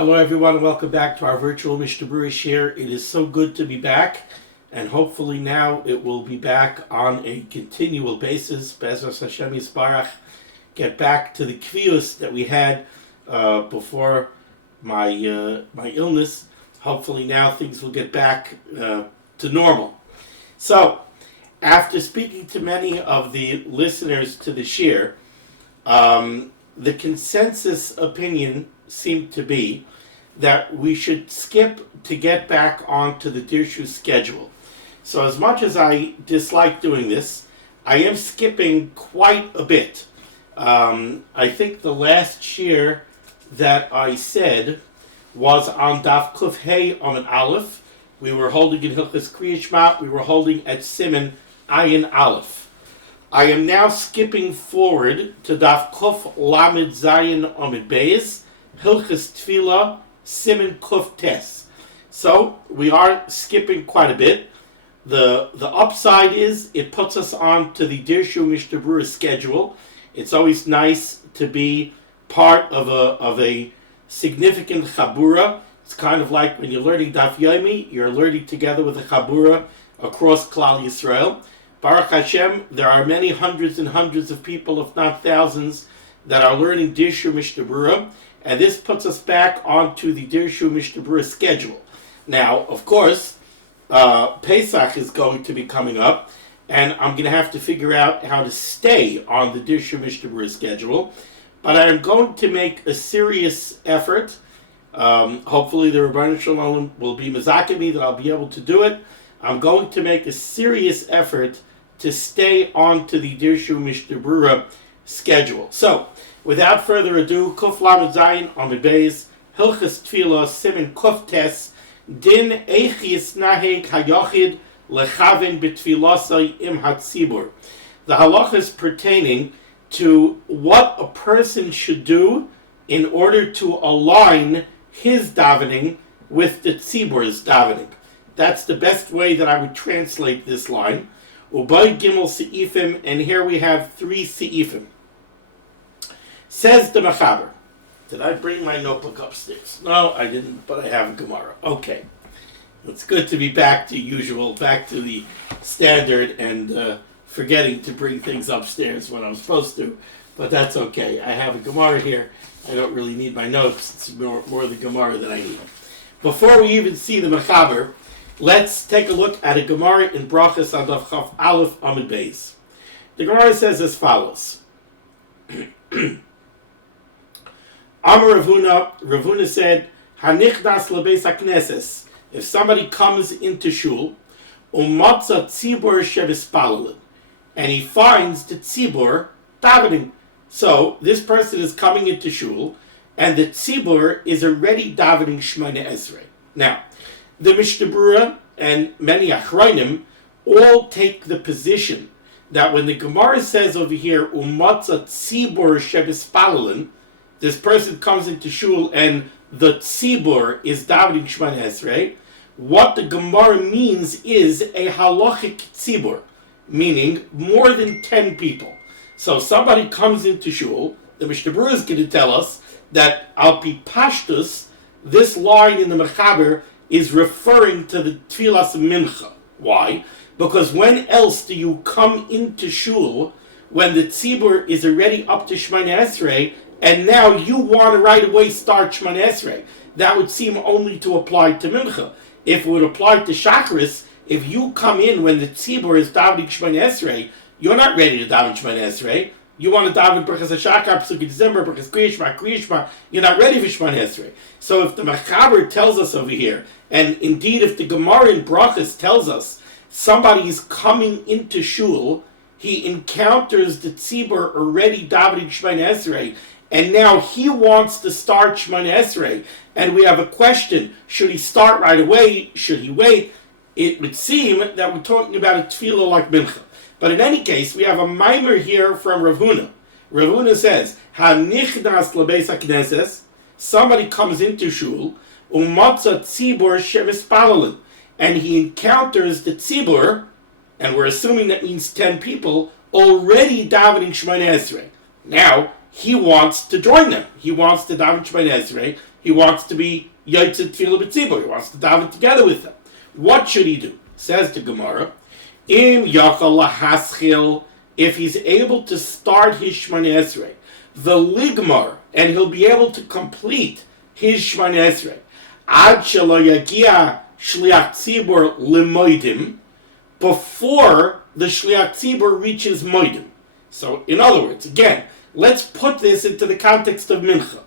Hello everyone and welcome back to our virtual Mishnah Berurah shiur. It is so good to be back, and hopefully now it will be back on a continual basis. Be'ezras Hashem Yisbarach, get back to the kviyus that we had before my illness. Hopefully now things will get back to normal. So, after speaking to many of the listeners to the shiur, the consensus opinion seemed to be that we should skip to get back onto the Dirshu schedule. So as much as I dislike doing this, I am skipping quite a bit. I think the last shiur that I said was on Daf Kuf Hey Amud Aleph. We were holding in Hilchos Tefillah, we were holding at Siman Ayin Aleph. I am now skipping forward to Daf Kuf Lamed Zayin Amud Beis, Hilchos Tefillah, Siman Kuf Tes. So we are skipping quite a bit. The upside is it puts us on to the Dirshu Mishnah Berurah schedule. It's always nice to be part of a significant chabura. It's kind of like when you're learning Daf Yomi, you're learning together with a chabura across Klal Yisrael. Baruch Hashem, there are many hundreds and hundreds of people, if not thousands, that are learning Dirshu Mishnah Berurah, and this puts us back onto the Dirshu Mishnah Berurah schedule. Now, of course, Pesach is going to be coming up, and I'm going to have to figure out how to stay on the Dirshu Mishnah Berurah schedule, but I am going to make a serious effort. Hopefully the Rebbeinu Shalom will be mezakeh me that I'll be able to do it. I'm going to make a serious effort to stay on to the Dirshu Mishnah Berurah schedule. So, without further ado, Kuf Lamed Zayin Amud Beis, Hilchos Tefillah, Siman Kuf Tes, Din Eichis Naheg Hayochid Lechaven B'Tfilasai Im Hatzibur. The halachas pertaining to what a person should do in order to align his davening with the tzibur's davening. That's the best way that I would translate this line. Ubay Gimel Se'ifim, and here we have 3 Se'ifim. Says the Mechaber. Did I bring my notebook upstairs? No, I didn't, but I have a Gemara. Okay. It's good to be back to usual, back to the standard, and forgetting to bring things upstairs when I'm supposed to, but that's okay. I have a Gemara here. I don't really need my notes. It's more the Gemara that I need. Before we even see the Mechaber, let's take a look at a Gemara in Brachas on Daf Chaf Aleph Amud Beis. The Gemara says as follows. Amar Ravuna, Ravuna said, Hanichdas lebeis hakneses. If somebody comes into shul, umatza tzibur shevispalalim, and he finds the tzibur davening. So this person is coming into shul, and the tzibur is already davening Shemona Esrei. Now, the Mishnah Berurah and many Achronim all take the position that when the Gemara says over here, umatza tzibur shevispalalim, this person comes into shul and the tzibur is davening Shemona Esrei, what the Gemara means is a halachic tzibur, meaning more than 10 people. So somebody comes into shul, the Mishnah Berurah is going to tell us that al pi pashtus, this line in the Mechaber is referring to the Tfilas Mincha. Why? Because when else do you come into shul when the tzibur is already up to Shemona Esrei, and now you want to right away start Shemona Esrei? That would seem only to apply to Mincha. If it would apply to Shacharis, if you come in when the tzibur is davening Shemona Esrei, you're not ready to daven Shemona Esrei. You want to daven Berachas HaShachar, Pesukei December, Berachas Kriyishma. You're not ready for Shemona Esrei. So if the Mechaber tells us over here, and indeed if the Gemara in Brachas tells us somebody is coming into shul, he encounters the tzibur already davening Shemona Esrei, and now he wants to start Shemona Esrei, and we have a question: should he start right away? Should he wait? It would seem that we're talking about a tefillah like Mincha. But in any case, we have a mimer here from Rav Huna. Rav Huna says, "Hanichdas lebeis hakneses." Somebody comes into shul, umatza tzibur shevispalalim, and he encounters the tzibur, and we're assuming that means 10 people already davening Shemona Esrei. Now he wants to join them. He wants to daven Shemona Esrei, He wants to be Yotze Tefillah B'tzibur. He wants to daven together with them. What should he do? Says the Gemara, Im Yachal Lahaschil, if he's able to start his Shmoneh Esrei, the Ligmar, and he'll be able to complete his Shmoneh Esrei, Ad Shelo Yagia Shliach Tzibur L'Moedim, before the Shliach Tzibur reaches Moedim. So, in other words, again, let's put this into the context of Mincha.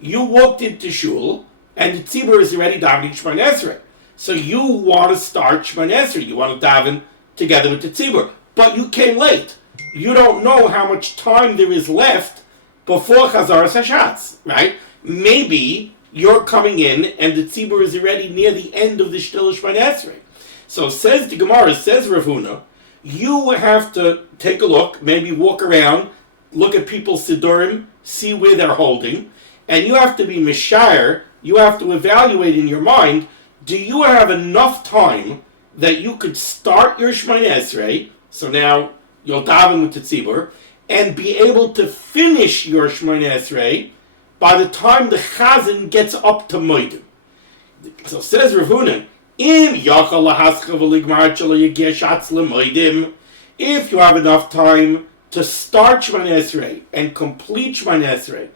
You walked into Shul, and the Tzibur is already davening Shmoneh Esrei. So you want to start Shmoneh Esrei. You want to daven together with the Tzibur. But you came late. You don't know how much time there is left before Chazaras Hashatz, right? Maybe you're coming in, and the Tzibur is already near the end of the Shtil Shmoneh Esrei. So says the Gemara, says Rav Huna, you have to take a look, maybe walk around, look at people's Sidurim, see where they're holding, and you have to be Mishayr, you have to evaluate in your mind, do you have enough time that you could start your Shmoneh Esrei, so now you'll daven with the Tzibur, and be able to finish your Shmoneh Esrei by the time the Chazan gets up to Moedim. So says Rav Huna, Im yachal lahaschil v'ligmar shelo yagia shatz l'moedim. If you have enough time to start Shmoneh Esrei and complete Shmoneh Esrei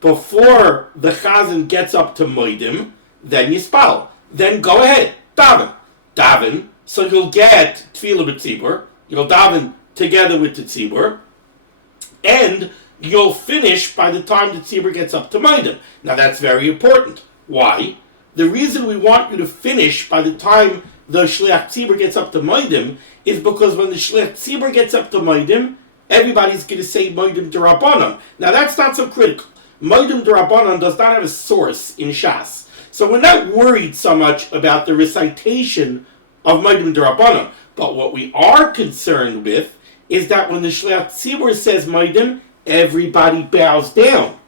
before the Chazan gets up to Moedim, then yispal. Then go ahead, daven. So you'll get Tefillah B'tzibur, you'll daven together with the Tzibur, and you'll finish by the time the Tzibur gets up to Moedim. Now that's very important. Why? The reason we want you to finish by the time the Shliach Tzibur gets up to Moedim is because when the Shliach Tzibur gets up to Moedim, everybody's going to say Moedim D'Rabbanan. Now that's not so critical. Moedim D'Rabbanan does not have a source in Shas. So we're not worried so much about the recitation of Moedim D'Rabbanan. But what we are concerned with is that when the Shliach Tzibur says Moedim, everybody bows down.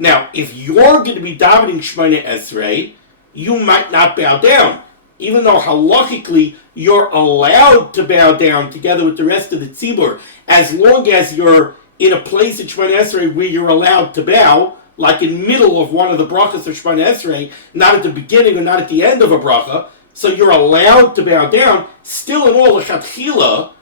Now, if you're going to be davening Shmoneh Esrei, you might not bow down, even though halachically you're allowed to bow down together with the rest of the tzibur, as long as you're in a place in Shmoneh Esrei where you're allowed to bow, like in middle of one of the brachas of Shmoneh Esrei, not at the beginning or not at the end of a bracha, so you're allowed to bow down. Still in all, lechatchila,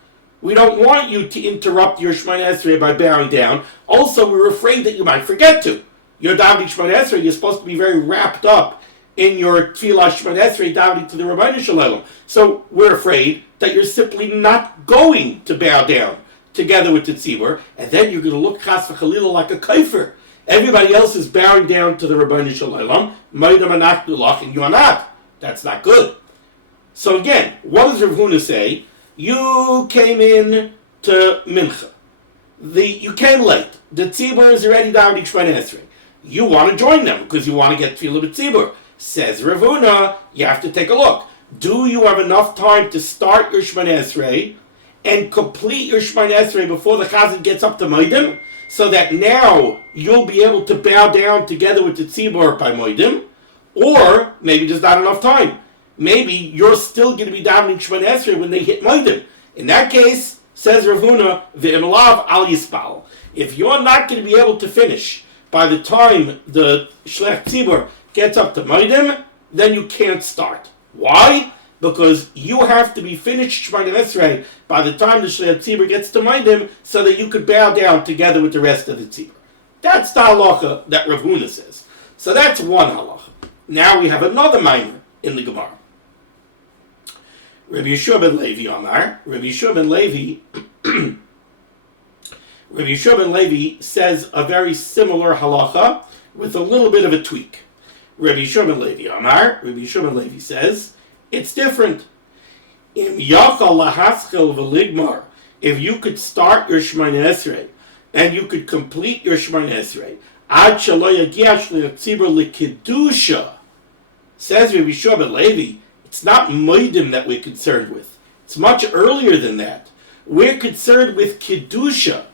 we don't want you to interrupt your Shmoneh Esrei by bowing down. Also, we're afraid that you might forget to. You're davening Shmoneh Esrei, you're supposed to be very wrapped up in your Tefillah Shmoneh Esrei davening to the Rabbeinu Shalom. So we're afraid that you're simply not going to bow down together with the Tzibur, and then you're going to look chas v'chalila like a kaifer. Everybody else is bowing down to the Rabbeinu Shalom, Moedim anachnu lach, and you're not. That's not good. So again, what does Rav Huna say? You came in to Mincha. You came late. The Tzibur is already davening Shmoneh Esrei. You want to join them because you want to get Tefillah B'tzibur. Says Rav Huna, you have to take a look. Do you have enough time to start your Shmoneh Esrei and complete your Shmoneh Esrei before the Chazan gets up to Moedim, so that now you'll be able to bow down together with the Tzibur by Moedim? Or maybe there's not enough time. Maybe you're still going to be davening Shmoneh Esrei when they hit Moedim. In that case, says Rav Huna, v'imlav al yispal. If you're not going to be able to finish by the time the Shliach Tzibur gets up to Moedim, then you can't start. Why? Because you have to be finished Shmoneh Esrei by the time the Shliach Tzibur gets to Moedim, so that you could bow down together with the rest of the Tzibur. That's the halacha that Rav Huna says. So that's one halacha. Now we have another minor in the Gemara. Rabbi Yisroel ben Levi Amar. Rabbi Yisroel ben Levi Rabbi Yisroel ben Levi says a very similar halacha with a little bit of a tweak. Rabbi Yisroel ben Levi Amar. Rabbi Yisroel ben Levi says it's different. Im yachal lahaschil v'ligmar. If you could start your Shmoneh Esrei and you could complete your Shmoneh Esrei, ad shelo yagia shliach tzibur l'kedusha. Says Rabbi Yisroel ben Levi, it's not Moedim that we're concerned with. It's much earlier than that. We're concerned with kedusha.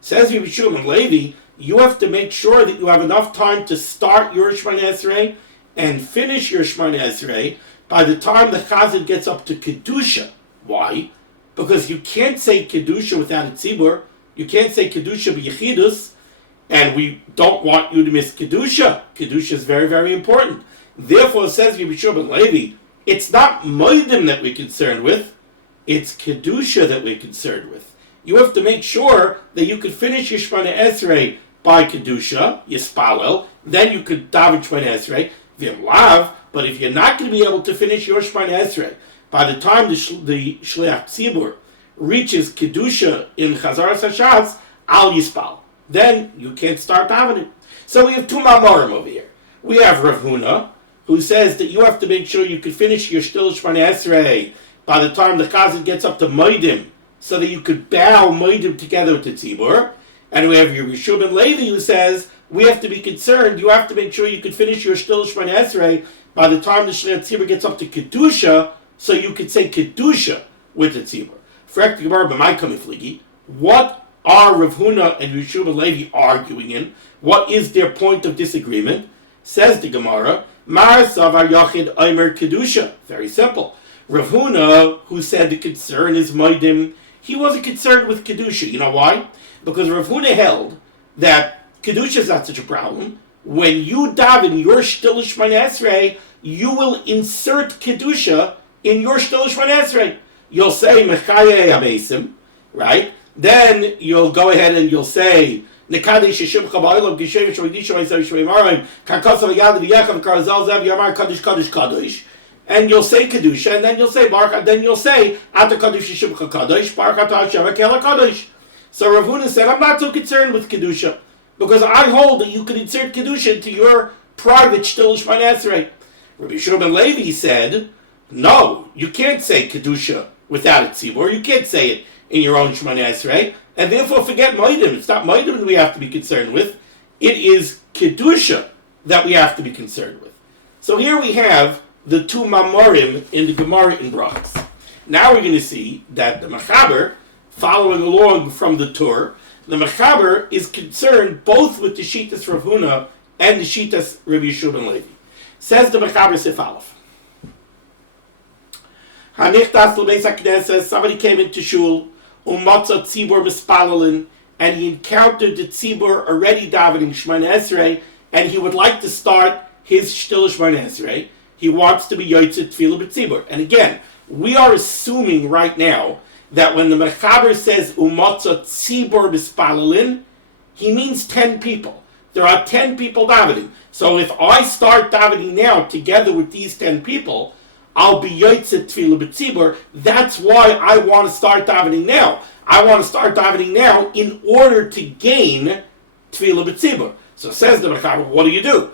Says Rabbi Yisroel ben Levi, you have to make sure that you have enough time to start your Shmoneh Esrei and finish your Shmoneh Esrei by the time the Chazan gets up to kedusha. Why? Because you can't say kedusha without a tzibur. You can't say kedusha b'yechidus. And we don't want you to miss Kedusha. Kedusha is very, very important. Therefore, says Yisroel ben Levi, it's not Moedim that we're concerned with, it's Kedusha that we're concerned with. You have to make sure that you could finish your Shemona Esrei by Kedusha, Yispalel, then you could daven Shemona Esrei, V'imlav, but if you're not going to be able to finish your Shemona Esrei, by the time the Shliach Tzibur reaches Kedusha in Chazaras HaShatz, Al Yispal. Then you can't start davening. So we have two Mamorim over here. We have Rav Huna, who says that you have to make sure you can finish your Shtil Shemona Esrei by the time the Chazan gets up to Moedim, so that you could bow Moedim together with the Tzibur. And we have your Yisroel ben Levi, who says we have to be concerned, you have to make sure you can finish your Shtil Shemona Esrei by the time the Shliach Tzibur gets up to Kedusha, so you could say Kedusha with the Tzibur. Frek the Gemara b'may kamei fligi. What are Rav Huna and Yisroel ben Levi arguing in? What is their point of disagreement? Says the Gemara, Mar Savar Yachid Aimer Kedusha. Very simple. Rav Huna, who said the concern is Moedim, he wasn't concerned with Kedusha. You know why? Because Rav Huna held that Kedusha is not such a problem. When you daven your Shtil Shemona Esrei, you will insert Kedusha in your Shtil Shemona Esrei. You'll say Mechaye Habesim, right? Then you'll go ahead and you'll say Nekadesh Shishim Chabaylam Gishev Shoydisha Isai Shveimarim Kakasav Yad V'Yechav Karzal Zev Yamar Kadosh Kadosh Kadosh, and you'll say Kedusha, and then you'll say Baruch, then you'll say Ata Kadosh Shishim Kadosh Baruch Ata Hashem Kela Kadosh. So Rav Huna said, I'm not so concerned with Kedusha, because I hold that you could insert Kedusha into your private Shtil Shemona Esrei. Rabbi Yisroel ben Levi said, no, you can't say Kedusha without a tzibur. You can't say it in your own Shemona Esrei, and therefore forget Moedim. It's not Moedim that we have to be concerned with. It is Kedusha that we have to be concerned with. So here we have the two Mamorim in the Gemara in Brachos. Now we're going to see that the Mechaber, following along from the Tur, the Mechaber is concerned both with the Shitas Rav Huna and the Shitas Rabbi Yisroel ben Levi. Says the Mechaber Sif Aleph. Somebody came into shul, umatza tzibur mispalalin, and he encountered the tzibur already davening Shemona Esrei, and he would like to start his Shtil Shemona Esrei. He wants to be yotzei tefillah b'tzibur. And again, we are assuming right now that when the Mechaber says umatza tzibur mispalalin, he means 10 people. There are 10 people davening. So if I start davening now together with these 10 people, I'll be yotzei tefillah b'tzibur. That's why I want to start davening now. I want to start davening now in order to gain tefillah b'tzibur. So says the Mechaber, what do?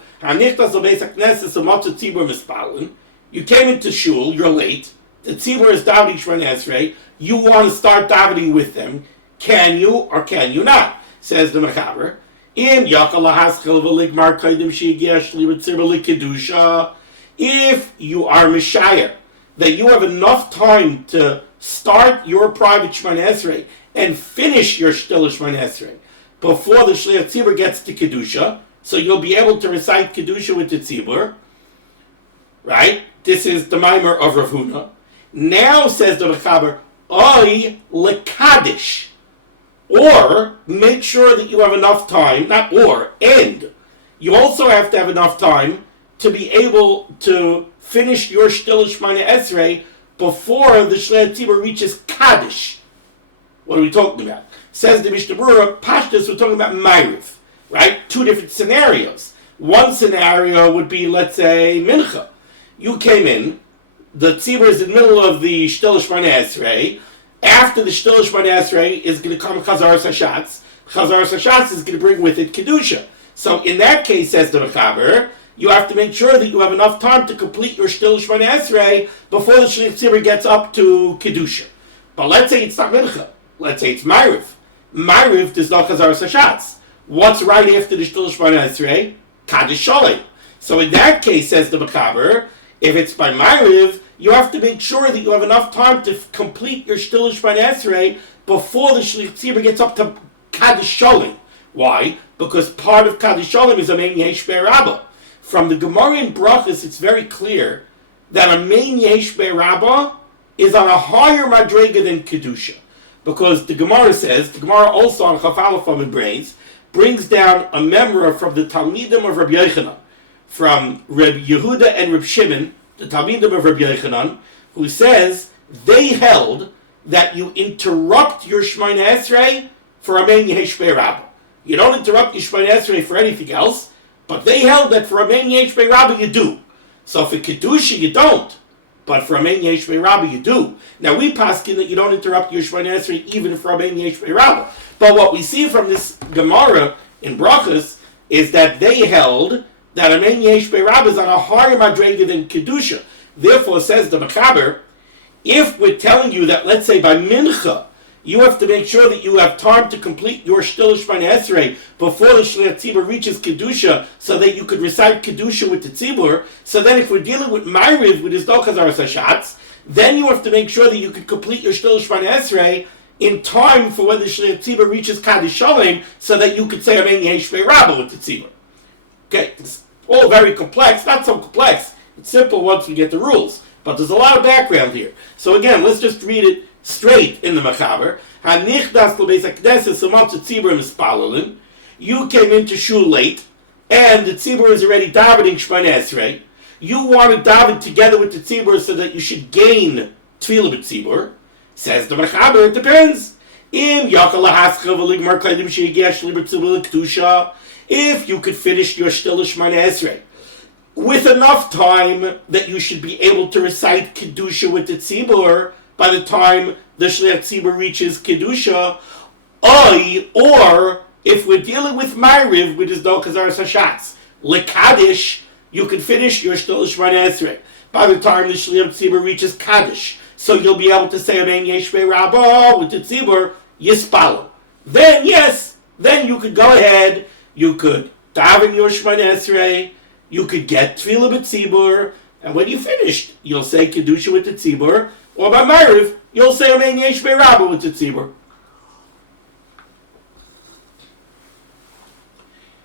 You came into shul, you're late. The tzibur is davening Shemona Esrei. You want to start davening with them. Can you or can you not? Says the Mechaber. If you are Mishayah, that you have enough time to start your private Shemona Esrei and finish your Shtil Shemona Esrei before the Shliach Tzibur gets to Kedusha, so you'll be able to recite Kedusha with the Tzibur, right? This is the Maimer of Rav Huna. Now, says the Mechaber, Oy lekadish, or make sure that you have enough time, not or, and you also have to have enough time to be able to finish your Shtil Shemona Esrei before the Shliach Tzibur reaches Kaddish. What are we talking about? Says the Mishnah Berurah, Pashtus, we're talking about Ma'ariv, right? Two different scenarios. One scenario would be, let's say, Mincha. You came in, the Tzibur is in the middle of the Shtil Shemona Esrei. After the Shtil Shemona Esrei is going to come Chazaras HaShatz. Chazaras HaShatz is going to bring with it Kedusha. So in that case, says the Mechaber, you have to make sure that you have enough time to complete your Shtil Shemona Esrei before the Shliach Tzibur gets up to Kedusha. But let's say it's not Mincha. Let's say it's Ma'ariv. Ma'ariv does not Chazaras HaShatz. What's right after the Shtil Shemona Esrei? Kaddish Shalei. So in that case, says the Mechaber, if it's by Ma'ariv, you have to make sure that you have enough time to complete your Shtil Shemona Esrei before the Shliach Tzibur gets up to Kaddish Shalei. Why? Because part of Kaddish Shalei is a Mein Yesh Be'Rabba. From the Gemara in Brachos, it's very clear that a Mein Yesh Be'Rabba is on a higher madrega than Kedusha. Because the Gemara says, the Gemara also on Chaf Aleph in Brains, brings down a memra from the Talmidim of Rabbi Yochanan, from Reb Yehuda and Reb Shimon, the Talmidim of Rabbi Yochanan, who says they held that you interrupt your Shemona Esrei for Amen Yehei Rabba. You don't interrupt your Shemona Esrei for anything else, but they held that for Amen Yehei Rabba you do. So for Kedusha you don't, but for Amen Yehei Rabba you do. Now we paskin that you don't interrupt your Shemona Esrei even for Amen Yehei Rabba. But what we see from this Gemara in Brachos is that they held that Amen Yehei Rabba is on a higher madrega than Kedusha. Therefore, says the Mechaber, if we're telling you that, let's say by Mincha, you have to make sure that you have time to complete your Shtil Shemona Esrei before the Shliach Tzibur reaches Kedusha, so that you could recite Kedusha with the Tzibur. So then if we're dealing with Ma'ariv, with his Dochazar Sashatz, then you have to make sure that you could complete your Shtil Shemona Esrei in time for when the Shliach Tzibur reaches Kaddish Shalem, so that you could say Amen Yehei Rabba with the Tzibur. Okay, it's all very complex, not so complex. It's simple once we get the rules. But there's a lot of background here. So again, let's just read it straight in the Mechaber. You came into shul late, and the tzibur is already davening Shemona Esrei. You want to daven together with the tzibur so that you should gain tefillah b'tzibur. Says the Mechaber, it depends. If you could finish your Shtil Shemona Esrei with enough time that you should be able to recite Kedusha with the Tzibur by the time the Shliach Tzibur reaches Kedusha, or if we're dealing with Ma'ariv, with his Dochazar Sashatz, Lekadish, you can finish your Shtil Shemona Esrei by the time the Shliach Tzibur reaches Kaddish. So you'll be able to say Amen Yehei Rabba with the Tzibur, Yispalo. Then, yes, then you could go ahead, you could daven your Shemona Esrei, you could get tefillah b'tzibur, and when you finished, you'll say Kedusha with the tzibur, or by Ma'ariv, you'll say Amen Yehei Rabba with the tzibur.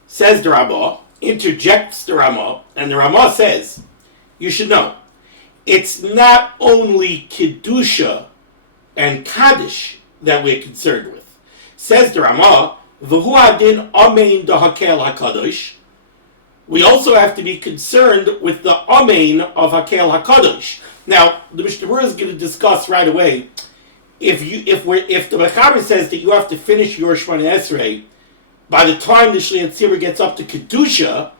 Says the Ramah, interjects the Ramah, and the Ramah says, you should know, it's not only Kedusha and Kaddish that we're concerned with. Says the Ramah, V'hu adin Amen dahakel HaKadosh. We also have to be concerned with the Amen of Hakel HaKadosh. Now, the Mishnah Berurah is going to discuss right away, if the Mechaber says that you have to finish your Shemona Esrei by the time the Shliach Tzibur gets up to Kedusha,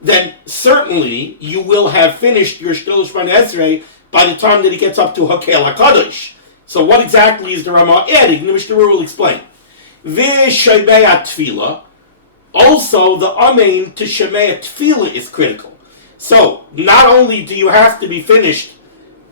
then certainly you will have finished your Shtil Shemona Esrei by the time that he gets up to Hakel HaKadosh. So what exactly is the Ramah adding? The Mishnah Berurah will explain. V'shemei Tefillah. Also, the Amen to Shemei Tefillah is critical. So, not only do you have to be finished,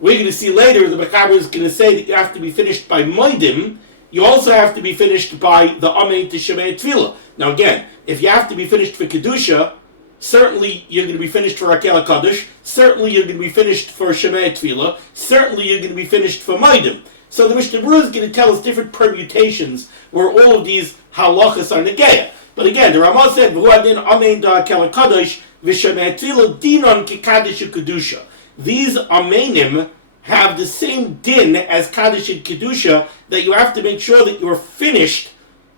we're going to see later, the Mechaber is going to say that you have to be finished by Moedim, you also have to be finished by the Amen to Shemei Tefillah. Now again, if you have to be finished for Kedusha, certainly you're going to be finished for Hakel HaKadosh, certainly you're going to be finished for Shemei Tefillah, certainly you're going to be finished for Moedim. So the Mishnah Berurah is going to tell us different permutations where all of these halachas are negaya. But again, the Ramah said, "V'hu adin Amen dahakel HaKadosh v'Shemei Tefillah dinon k'Kaddish u'Kedusha." These Amenim have the same din as Kaddish and Kedusha, that you have to make sure that you're finished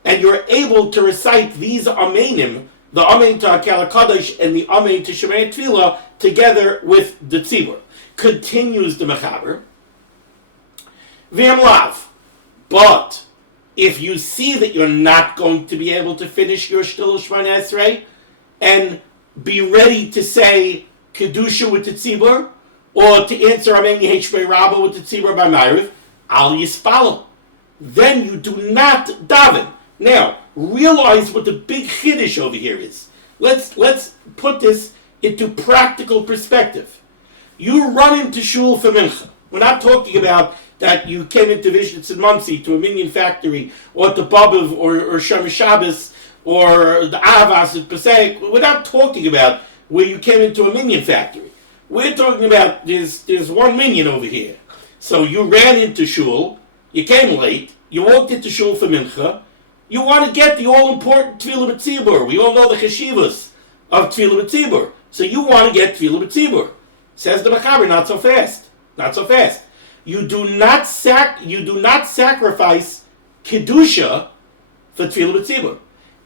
and you're able to recite these Amenim, the Amen to Hakel HaKadosh and the Amen to Shemei Tefillah, together with the Tzibur. Continues the Mechaber. V'yam lav. But if you see that you're not going to be able to finish your Shtil Shemona Esrei and be ready to say Kedusha with the Tzibur, or to answer Amen Yehei Rabba with the Tzibur by Ma'ariv, Al Yispalo. Then you do not daven. Now, realize what the big chiddush over here is. Let's put this into practical perspective. You run into shul for mincha. We're not talking about that you came into Vishnitz and Monsey to a minion factory, or to Babav, or Shem Shabbos, or the Avas at Pesach. We're not talking about where you came into a minion factory. We're talking about there's one minion over here. So you ran into shul, you came late, you walked into shul for mincha, you want to get the all-important Tefillah B'tzibur. We all know the cheshivas of Tefillah B'tzibur. So you want to get Tefillah B'tzibur. Says the Mechaber, not so fast. Not so fast. You do not sacrifice Kedusha for Tefillah B'tzibur.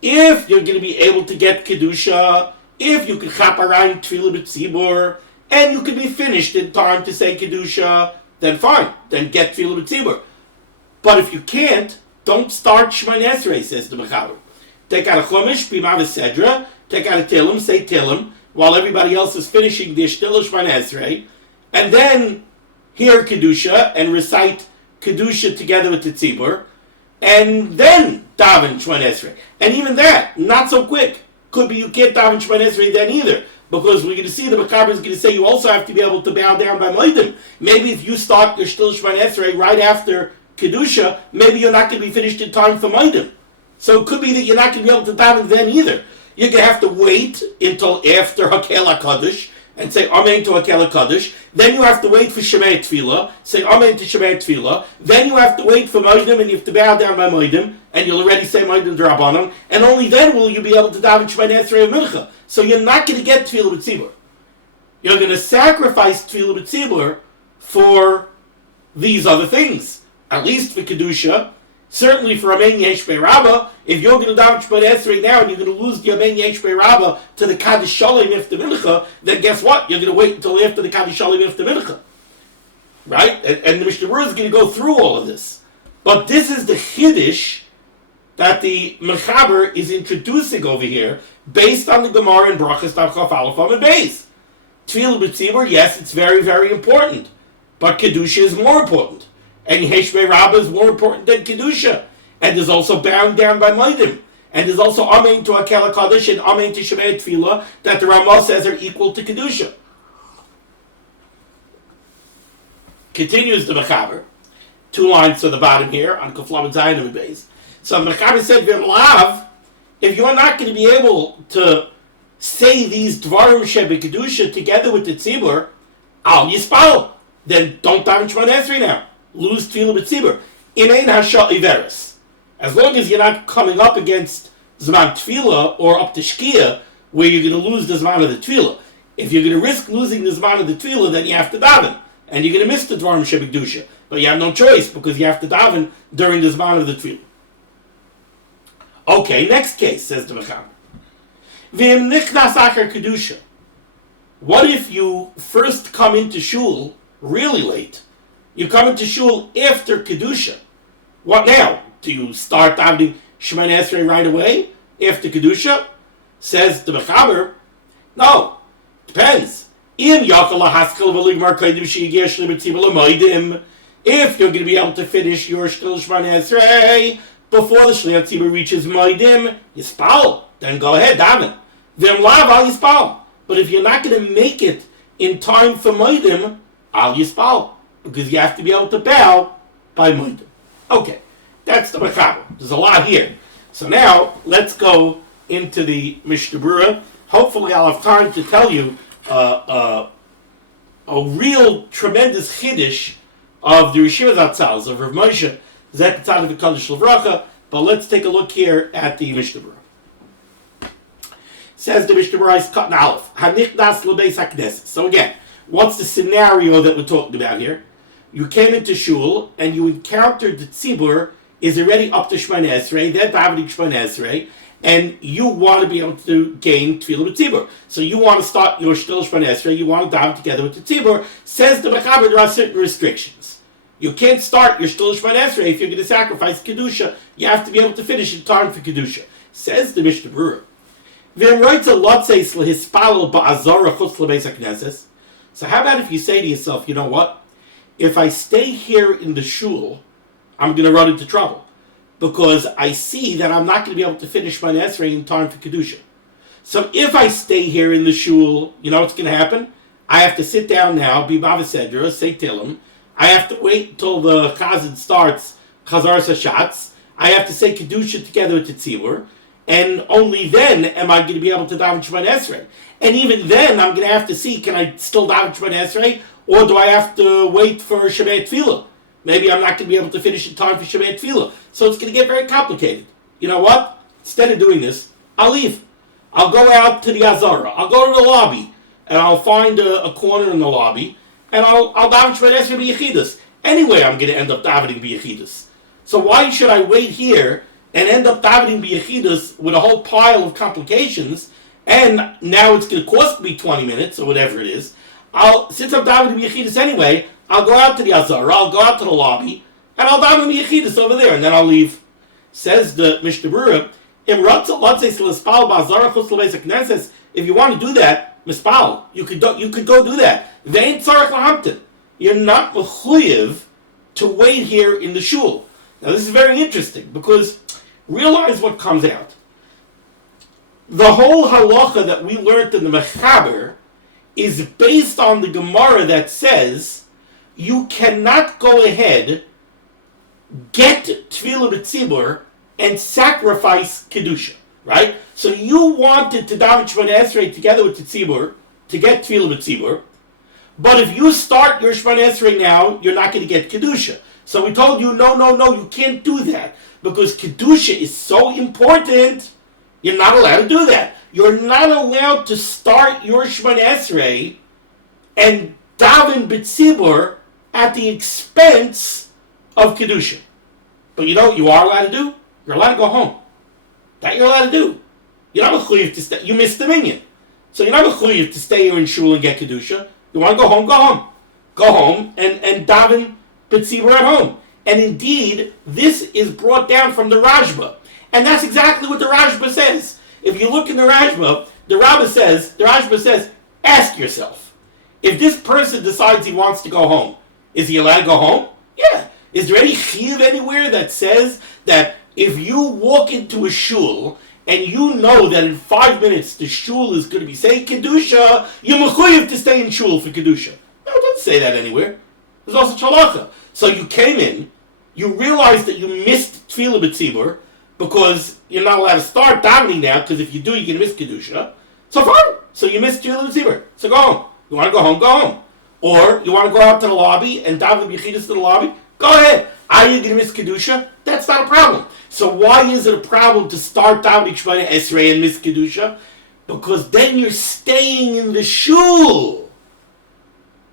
if you're going to be able to get kedusha, if you could chap around tefillah b'tzibur, and you could be finished in time to say kedusha, then fine, then get tefillah b'tzibur. But if you can't, don't start Shemoneh Esrei, says the Mechaber. Take out a chumash, b'ma v'sedra, take out a tilim, say tilim, while everybody else is finishing the shtil Shemoneh Esrei, and then hear kedusha and recite kedusha together with the tzibur, and then daven Shemoneh Esrei. And even that, not so quick. Could be you can't daven Shemoneh Esrei then either, because we're going to see the Mechaber is going to say you also have to be able to bow down by moedim. Maybe if you start your shtil Shemoneh Esrei right after kedusha, maybe you're not going to be finished in time for moedim. So it could be that you're not going to be able to daven then either. You're going to have to wait until after Hakel HaKadosh and say Amen to Hakel HaKadosh. Then you have to wait for Shemei Tefillah, say Amen to Shemei Tefillah. Then you have to wait for moedim, and you have to bow down by moedim, and you'll already say moedim d'Rabbanan, and only then will you be able to daven Shemoneh Esrei and Mincha. So you're not going to get Tefillah B'tzibur. You're going to sacrifice Tefillah B'tzibur for these other things. At least for Kedusha, certainly for Amen Yesh Be'Rabba. If you're going to daven Shemoneh Esrei now and you're going to lose the Amen Yesh Be'Rabba to the Kaddish Shalom after Mincha, then guess what? You're going to wait until after the Kaddish Shalom after Mincha. Right? And the Mishnah Berurah is going to go through all of this. But this is the chiddush that the Mechaber is introducing over here based on the Gemara in Brachas Tav Chaf Aleph Amud Beis. Tefillah B'tzibur, yes, it's very, very important. But Kedusha is more important. And Yesh Be'Rabba is more important than Kedusha. And there's also bowing down by moedim. And there's also Amen to Hakel HaKadosh and Amen to Shemei Tefillah that the Rav Moshe says are equal to Kedusha. Continues the Mechaber. 2 lines to the bottom here on Kuf Lamed Zayin Amud Beis. So the Mechaber said, V'lav, if you're not going to be able to say these Dvarim Shebe Kedusha together with the Tzibur, Al Yispal, then don't daven Shemoneh Esrei now. Lose Tefillah B'tzibur. Imein Hashal Iveris. As long as you're not coming up against Zman Tefillah or up to Shkia, where you're going to lose the Zman of the Tefillah. If you're going to risk losing the Zman of the Tefillah, then you have to daven. And you're going to miss the Dvarim Shebe Kedusha. But you have no choice, because you have to daven during the Zman of the Tefillah. Okay, next case, says the Mechaber. V'im nichnas achar Kedusha. What if you first come into shul really late? You come into shul after Kedusha. What now? Do you start davening Shemoneh Esrei right away after Kedusha? Says the Mechaber, no. Depends. If you're going to be able to finish your shtil Shemoneh Esrei before the Shliach Tzibur reaches moedim, Yispal, then go ahead, daven. Then lav al Yispal. But if you're not going to make it in time for moedim, al Yispal. Because you have to be able to bow by moedim. Okay, that's the Mechaber. There's a lot here. So now, let's go into the Mishnah Berurah. Hopefully I'll have time to tell you a real tremendous chiddush of the Rishivas Atzals of Rav Moshe, Zet Tzad of Kodesh Levracha. But let's take a look here at the Mishnah Berurah. Says the Mishnah Berurah is cut in Aleph. Hanichnas lebeis hakneses. So again, what's the scenario that we're talking about here? You came into shul and you encountered the tzibur is already up to Shemoneh Esrei, they're davening Shemoneh Esrei, and you want to be able to gain Tefillah B'tzibur. So you want to start your shtil Shemoneh Esrei, you want to daven together with the tzibur. Says the Mechaber, there are certain restrictions. You can't start your shtil Shemoneh Esrei if you're going to sacrifice Kedusha. You have to be able to finish in time for Kedusha. Says the Mishnah Berurah. So how about if you say to yourself, you know what? If I stay here in the shul, I'm going to run into trouble. Because I see that I'm not going to be able to finish my Esrei in time for Kedusha. So if I stay here in the shul, you know what's going to happen? I have to sit down now, be Bavasedra, say Tilim. I have to wait until the Chazan starts Chazar Sashatz. I have to say Kedusha together with the Tzibur. And only then am I going to be able to daven Shemoneh Esrei. And even then, I'm going to have to see, can I still daven Shemoneh Esrei? Or do I have to wait for Shemei Tefillah? Maybe I'm not going to be able to finish in time for Shemei Tefillah. So it's going to get very complicated. You know what? Instead of doing this, I'll leave. I'll go out to the Azara. I'll go to the lobby. And I'll find a corner in the lobby. And I'll daven Shemoneh Esrei b'Yechidus. Anyway, I'm going to end up davening b'Yechidus. So why should I wait here and end up davening b'yechidus with a whole pile of complications, and now it's going to cost me 20 minutes or whatever it is, since I'm davening b'yechidus anyway, I'll go out to the Azara, I'll go out to the lobby, and I'll daven b'yechidus over there, and then I'll leave. Says the Mishnah Berurah, if you want to do that, mispal, you could go do that. You're not mechuyev to wait here in the shul. Now this is very interesting because realize what comes out. The whole halacha that we learned in the Mechaber is based on the Gemara that says you cannot go ahead, get tefillah b'tzibur, and sacrifice kedusha. Right? So you wanted to daven Shemona Esrei together with the tzibur to get tefillah b'tzibur, but if you start your Shemona Esrei now, you're not going to get kedusha. So we told you, no, you can't do that because kedusha is so important. You're not allowed to do that. You're not allowed to start your Shemona Esrei and daven b'tzibur at the expense of kedusha. But you know what you are allowed to do? You're allowed to go home. That you're allowed to do. You're not mechuyev to stay. You missed the minyan. So you're not mechuyev to stay here in shul and get kedusha. You want to go home, go home. Go home and daven b'tzibur at home. And indeed, this is brought down from the Rashba. And that's exactly what the Rashba says. If you look in the Rashba, the Rashba says, ask yourself, if this person decides he wants to go home, is he allowed to go home? Yeah. Is there any chiyuv anywhere that says that if you walk into a shul and you know that in 5 minutes the shul is going to be saying kedusha, you're mechuyev to stay in shul for kedusha? No, it doesn't say that anywhere. There's also halacha. So you came in, you realized that you missed tefillah b'tzibur because you're not allowed to start davening now because if you do, you're going to miss kedusha. So fine. So you missed tefillah b'tzibur. So go home. You want to go home? Go home. Or you want to go out to the lobby and daven b'yechidus to the lobby? Go ahead. Are you going to miss kedusha? That's not a problem. So why is it a problem to start davening Shemona Esrei and miss kedusha? Because then you're staying in the shul.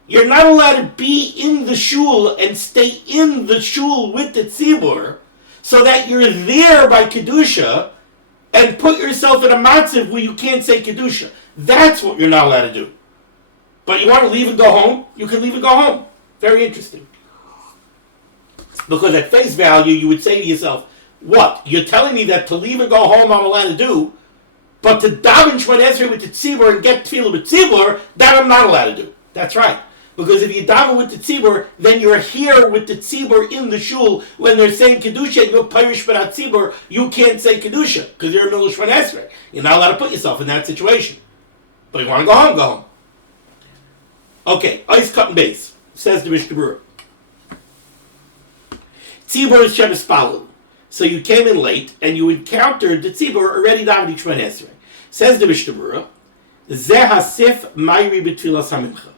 You're not allowed to be in the shul and stay in the shul with the tzibur so that you're there by kedusha and put yourself in a matzav where you can't say kedusha. That's what you're not allowed to do. But you want to leave and go home? You can leave and go home. Very interesting. Because at face value, you would say to yourself, what? You're telling me that to leave and go home I'm allowed to do, but to daven Shemona Esrei with the tzibur and get tefillah with tzibur, that I'm not allowed to do. That's right. Because if you daven with the tzibur, then you're here with the tzibur in the shul when they're saying kedusha and you're parish b'dat tzibur, you can't say kedusha because you're in the middle of Shemona Esrei. You're not allowed to put yourself in that situation. But you want to go home, go home. Okay, ice cut and base, says the Mishnah Berurah. Tzibur is Shemes Palul. So you came in late and you encountered the tzibur already davening Shemona Esrei. Says the Mishnah Berurah, Zeh hasif mayri b'tfilas hamincha.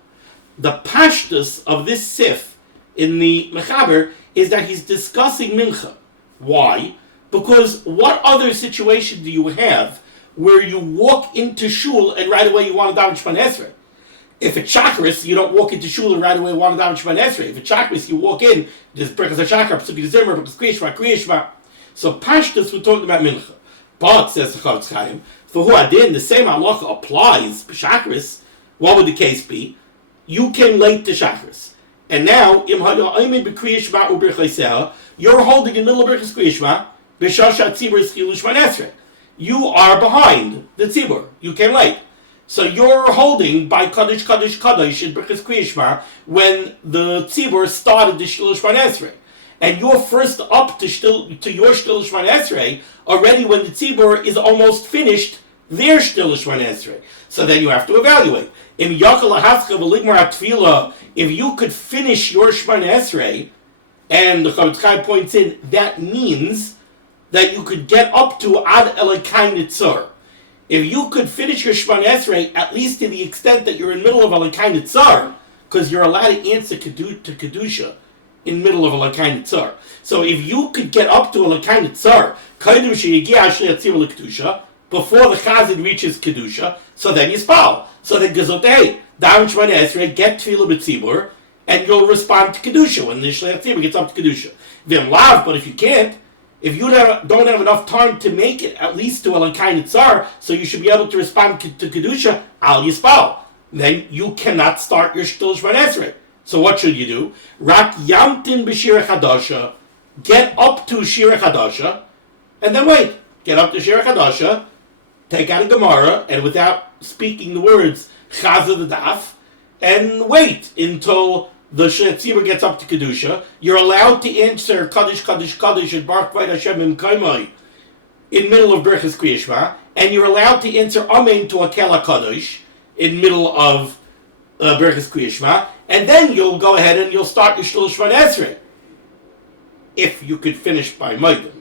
The pashtus of this sif in the Mechaber is that he's discussing mincha. Why? Because what other situation do you have where you walk into shul and right away you want to daven Shemona Esrei? If it's chakras, you don't walk into shul and right away want to daven Shemona Esrei. If it's chakras, you walk in, there's brechas hashachar, psuki zimmer, brechas kriyishma. So pashtus, we're talking about mincha. But, says the Chofetz Chaim, for who adin, the same halacha applies, chakras, what would the case be? You came late to chakras. And now, you're holding in the middle of brechas kriyishma, b'shashat tzibur is chilu Shemona Esrei. You are behind the tzibur. You came late. So you're holding by Kaddish in Brechas Kriyishma when the tzibur started the Shtil Shemona Esrei. And you're first up to your Shtil Shemona Esrei already when the tzibur is almost finished their Shtil Shemona Esrei. So then you have to evaluate. If you could finish your Shemona Esrei, and the Chofetz Chaim points in, that means that you could get up to Ad Elokei Nitzar. If you could finish your Shemona Esrei, at least to the extent that you're in the middle of Elokei Nitzar, because you're allowed to answer to Kedusha in the middle of Elokei Nitzar. So if you could get up to Elokei Nitzar, before the Chazan reaches Kedusha, so then you spal. So then Gezot, hey, daven Shemona Esrei, get tefillah b'tzibur, and you'll respond to Kedusha when the Shliach Tzibur gets up to Kedusha. V'im lav, but if you can't, If you don't have enough time to make it, at least to Elakayin Tzar, so you should be able to respond to Kedusha, Al Yispal. Then you cannot start your Shtil Shvan Esrei. So what should you do? Rak Yamtin B'Shira Chadasha, get up to Shira Chadasha, and then wait. Get up to Shira Chadasha, take out a Gemara, and without speaking the words Chaza the Daf, and wait until the Tzibur gets up to Kedusha. You're allowed to answer Kaddish, Kaddish, Kaddish, and Baruch Vayit Hashem Im Kaimai in middle of Berchas Kriya Shema, and you're allowed to answer Amen to Akela Kaddish in middle of Berchas Kriya Shema, and then you'll go ahead and you'll start your Shtil Shvan Esrei, if you could finish by Maidim.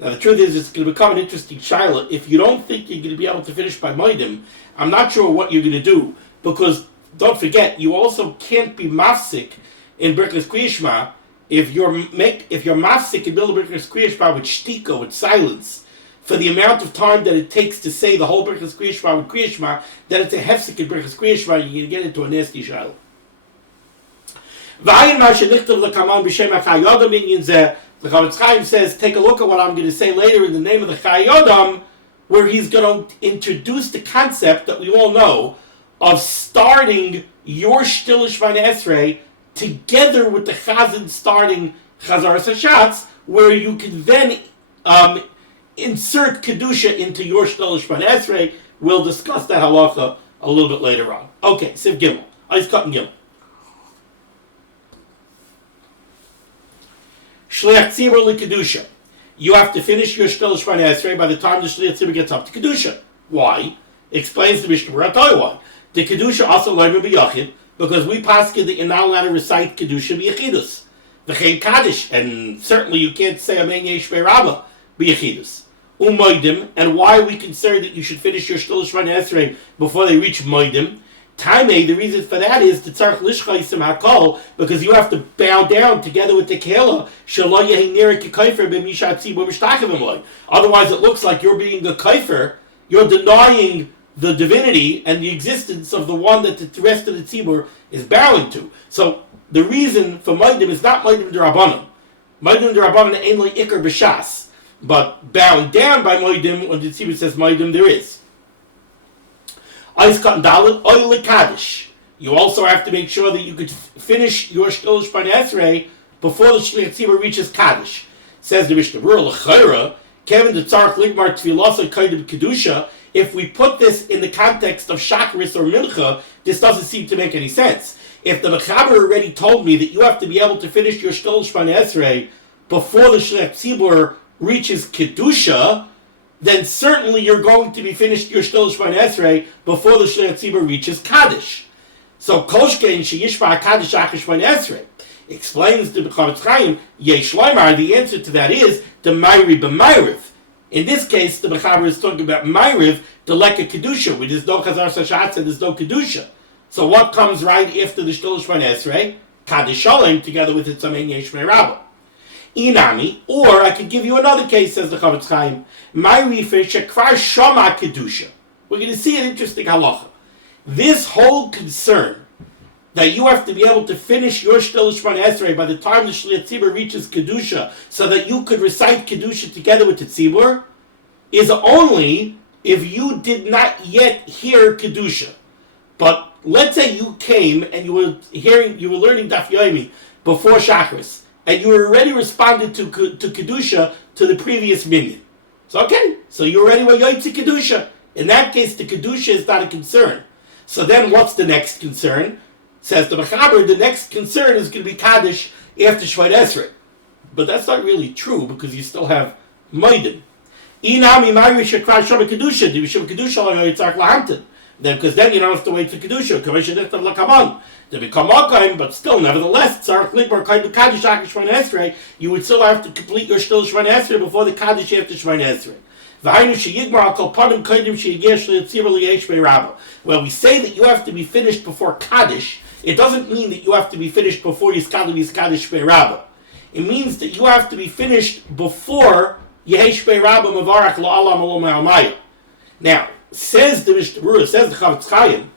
Now the truth is, it's going to become an interesting shaila. If you don't think you're going to be able to finish by Maidim, I'm not sure what you're going to do, because don't forget, you also can't be mafsik in Berchas Kriya Shema if you're mafsik in middle of Berchas Kriya Shema with shtika, with silence, for the amount of time that it takes to say the whole Berchas Kriya Shema with Kriya Shema, then it's a hefsik in Berchas Kriya Shema, you're going to get into a nasty shaila. The Chavetz Chaim says, take a look at what I'm going to say later in the name of the Chai Yodam, where he's going to introduce the concept that we all know of starting your Shtil Shvan Esrei together with the Chazan starting Chazaras Hashatz, where you can then insert Kedusha into your Shtil Shvan Esrei. We'll discuss that halacha a little bit later on. Okay, Siv Gimel. Ice cut and Gimel. Shliach Tzibur LeKedusha. You have to finish your Shtil Shvan Esrei by the time the Shliach Tzibur gets up to Kedusha. Why? Explains the Mishnah Berurah. I'll tell you why. The Kedusha also learned b'yachid, because we paskin that you're not allowed to recite Kedusha b'yachidus. V'chein Kaddish, and certainly you can't say Amen Yesh Be'Rabba b'yachidus. U'moidim, and why we consider that you should finish your Shtil Shvan Esrei before they reach moidim. Taimei, the reason for that is the tzarich lishchaisim hakol, because you have to bow down together with the kehillah. Shelo yehi nira k'kaifer b'mishat tzibur mishtachevim loy. Otherwise, it looks like you're being a kaifer. You're denying the divinity and the existence of the one that the rest of the tzibur is bowing to. So the reason for maidim is not maidim d'Rabbanan. Maidim d'Rabbanan ain't like ikar b'shas, but bowing down by maidim when the tzibur says maidim there is. You also have to make sure that you could finish your Shtil Shvan Esrei before the Shliach Tzibur reaches Kaddish. Says the Mishnah Berurah, Kevin the Tzarech Ligmar Tfilasa Kaidim Kedusha. If we put this in the context of Shacharis or Mincha, this doesn't seem to make any sense. If the Mechaber already told me that you have to be able to finish your Shtil Shvan Esrei before the Shliach Tzibur reaches Kedusha, then certainly you're going to be finished your Shtil Shvan Esrei before the Shliach Tzibur reaches Kaddish. So Koshkein Sheyishma Kaddish Achash Shvan Esrei explains to the Chavetz Chaim, Yesh Loimar, the answer to that is the Mayri b'Mayriv. In this case, the Mechaber is talking about Mayriv, the Leka Kedusha, which is no Chazar Sashatz and there's no Kedusha. So what comes right after the Shtil Shvan Esrei? Kaddish Shalom, together with its Amen Yesh Me'Rabba. Inami, or I could give you another case, says the Chavetz Chaim. My refish shekvar shama kedusha. We're going to see an interesting halacha. This whole concern that you have to be able to finish your Shtil Shvan Esrei by the time the Shliach Tzibur reaches kedusha, so that you could recite kedusha together with the Tzibur, is only if you did not yet hear kedusha. But let's say you came and you were learning Daf Yomi before Shachris, and you already responded to Kedusha to the previous minyan. So okay, so you already were Yoitzi Kedusha. In that case, the Kedusha is not a concern. So then what's the next concern? Says the Mechaber, the next concern is going to be Kaddish after Shvan Esrei. But that's not really true, because you still have Moedim. Inami Mari Shekvar Shama Kedusha, the Shama Kedusha Yoitzak Lahamtin. Then, because then you don't have to wait for Kedusha. Kavesha Nichtav Lakaman. They become Makayim, but still, nevertheless, Tzarech Ligbar Kaidu Kaddish Achash Shvan Esrei, you would still have to complete your Shtil Shvan Esrei before the Kaddish after Shvan Esrei. V'hainu sheyigmar al kol panim kaidim sheyigesh le'tzibur li'yesh be'Rabba. When we say that you have to be finished before Kaddish, it doesn't mean that you have to be finished before Yiskadim Kaddish be'Rabba. It means that you have to be finished before Yehesh be'Rabba Mavarach la'alam alo ma'amaya. Now, says the Mishnah Berurah, says the Chavetz Chaim,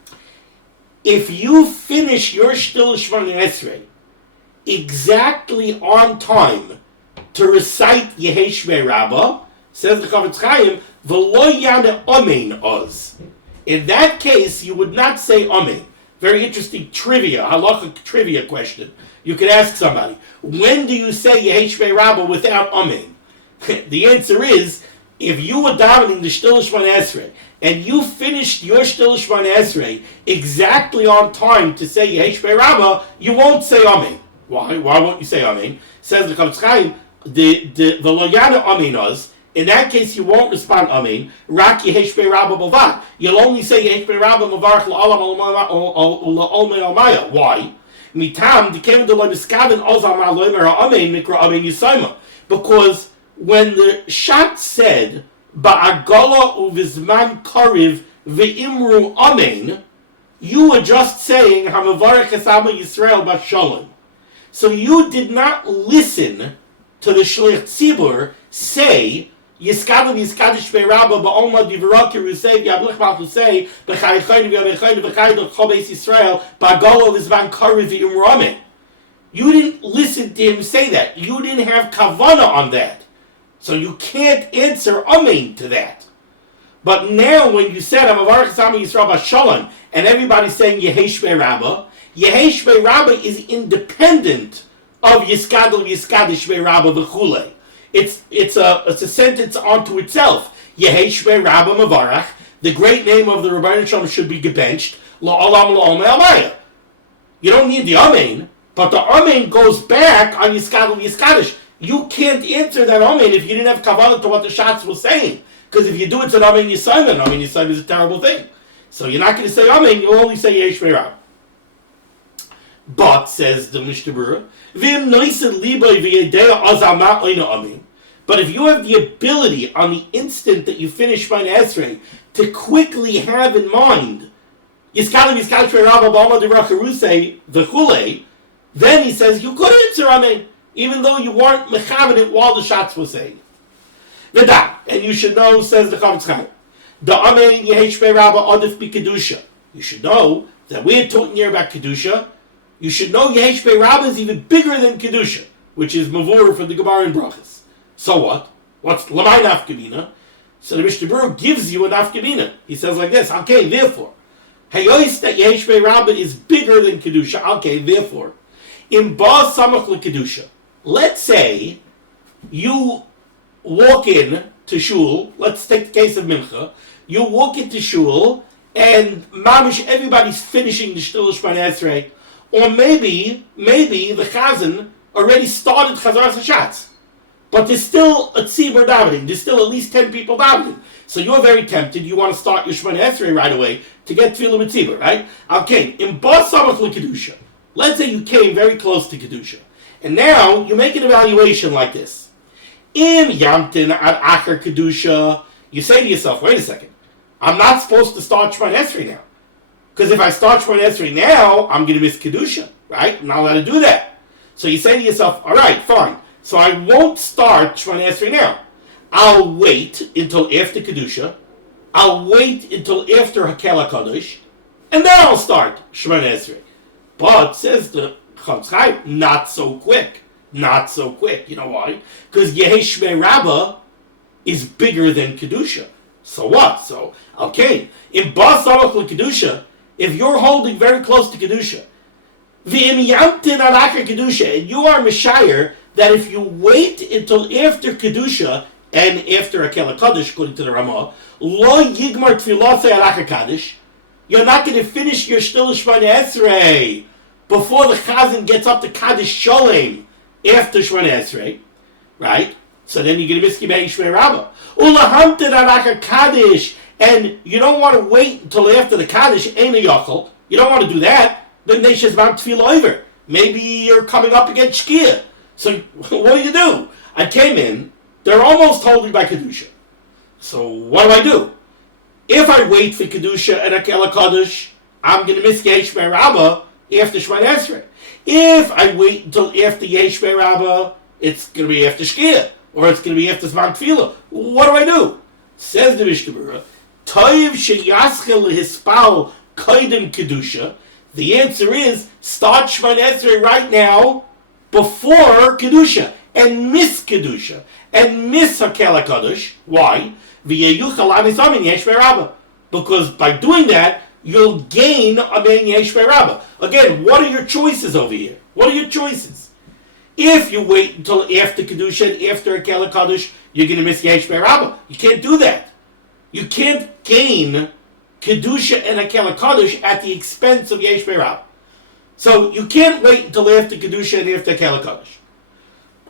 if you finish your Shtil Shvan Esrei exactly on time to recite Yehei Shmei Rabbah, says the Chavetz Chaim, V'lo Yana Amen Oz. In that case, you would not say Amen. Very interesting trivia, halachic trivia question. You could ask somebody, when do you say Yehei Shmei Rabbah without Amen? The answer is, if you were davening the Shtil Shmon Esrei, and you finished your Shtil Shmon Esrei exactly on time to say Yehei Shmei Rabbah, you won't say Amen. Why? Why won't you say Amen? Says the Chavetz Chaim, the Lo Yana Amen Oz. In that case, you won't respond Amen. Rak Yehei Shmei Rabbah Bavad. You'll only say Yehei Shmei Rabbah Mavarach La'olam Olmei Almaya. Why? Mitam Dikev Deloy Miskaven Ozam Aloymer Amen Mikra Amen Yisayma. Because when the Shat said Ba'agola Uvizman Kariv Ve'imru Amen, you were just saying Hamavarach Esama Yisrael Bashalom. So you did not listen to the Shliach Tzibur say Yiskadu Yiskadish Be'Rabba Ba'olma Divraki Rusei V'Yablich Malchusei B'Chaychayim V'Yabechayim V'Chayim Chobeis Yisrael Ba'Golo V'Zman Kari V'Im Ramen. You didn't listen to him say that. You didn't have kavana on that. So you can't answer Amen to that. But now when you said Hamavarach Esama Yisrael B'Shalom and everybody's saying Yehei Shmei Rabbah, Yehei Shmei Rabbah is independent of Yiskadol Yiskadish Shmei Rabbah V'Chulei. It's a sentence onto itself. Yehei Shmei Rabbah Mavarach. The great name of the Rebbeinu Shalom should be gebenched. La'olam La'olmei Almaya. You don't need the Amen, but the Amen goes back on Yiskadol Yiskadish. You can't answer that Amen if you didn't have kavanah to what the Shatz was saying. Because if you do it's an Amen Yisayim, Amen Yisayim is a terrible thing. So you're not going to say Amen, you'll only say Yehei Shmei Rabbah. But, says the Mishnah Berurah, but if you have the ability on the instant that you finish Shmona Esrei to quickly have in mind then he says you could answer Amen, even though you weren't mechaven it while the shots were saying. And you should know, says the Chavetz Chaim, the Amen Yehei Shmei Rabbah Adif Bi Kedusha. You should know that we're talking here about Kedusha. You should know Yehei Shmei Rabbah is even bigger than Kedusha, which is Mavur for the Gemara in Brachas. So what? What's Lamai Nafkamina? So the Mishnah Berurah gives you a Nafkamina. He says like this, okay, therefore, Hayois that Yehei Shmei Rabbah is bigger than Kedusha, okay, therefore, in Ba Samach LeKedusha, let's say you walk in to shul, let's take the case of Mincha, you walk into shul, and mamish, everybody's finishing the Shtil Shmona Esrei, or maybe the Chazan already started Chazaras HaShatz. But there's still a tzibur davening. There's still at least 10 people davening. So you're very tempted. You want to start your Shemona Esrei right away to get tefillah with tzibur, right? Okay, in Ba Samach LeKedusha, let's say you came very close to Kedusha. And now you make an evaluation like this. In Yamtin ad Acher Kedusha, you say to yourself, wait a second, I'm not supposed to start Shemona Esrei now. Because if I start Shemona Esrei now, I'm going to miss Kedusha, right? I'm not allowed to do that. So you say to yourself, all right, fine. So I won't start Shemona Esrei now. I'll wait until after Kedusha. I'll wait until after Hakel HaKadosh. And then I'll start Shemona Esrei. But, says the Chavetz Chaim, not so quick. Not so quick. You know why? Because Yehei Shmei Rabbah is bigger than Kedusha. So what? So, okay. In Ba Samach LeKedusha, if you're holding very close to Kedusha, V'im Yamtin ad Acher Kedusha, and you are Mishayir, that if you wait until after Kedusha, and after Hakel HaKadosh, according to the Ramah, Lo Yigmar Tfilasei ad Acher Kaddish, you're not going to finish your Shtil Shmona Esrei before the Chazan gets up to Kaddish Sholem after Shmona Esrei, right? So then you're going to miss Yehei Shmei Rabbah. Ulahamtin ad Acher Kaddish, and you don't want to wait until after the Kaddish, Ein Yachol. You don't want to do that. Then they should have tefillah over. Maybe you're coming up against Shkia. So what do? I came in, they're almost holding by Kedusha. So what do? If I wait for Kedusha and Hakel HaKadosh, I'm going to miss Yehei Shmei Rabbah after Shemona Esrei. If I wait until after Yehei Shmei Rabbah, it's going to be after Shkia, or it's going to be after Zman Tefillah. What do? Says the Mishnah Berurah, Toiv sheyaschel hispal koidem Kedusha. The answer is, start Shemona Esrei right now, before Kedusha. and miss kedusha and miss hakel hakadosh. Why? Because by doing that, you'll gain a mein yesh rabba. Again, what are your choices over here? What are your choices? If you wait until after kedusha and after hakel hakadosh, you're going to miss yesh rabba. You can't do that. You can't gain kedusha and hakel hakadosh at the expense of yesh rabba. So you can't wait until after kedusha and after hakel hakadosh.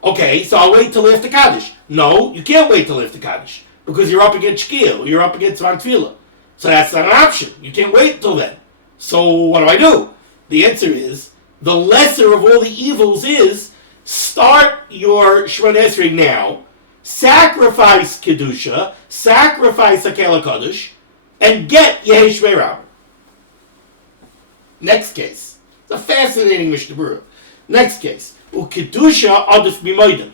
Okay, so I'll wait till after Kaddish. No, you can't wait till after Kaddish because you're up against Shkia or you're up against Van Tefillah. So that's not an option. You can't wait till then. So what do? The answer is the lesser of all the evils is start your Shemona Esrei now, sacrifice Kedusha, sacrifice Hakel HaKadosh, and get Yehesh Rabba. Next case. It's a fascinating Mishnah Berurah. Next case. Kedusha adif b'moedim.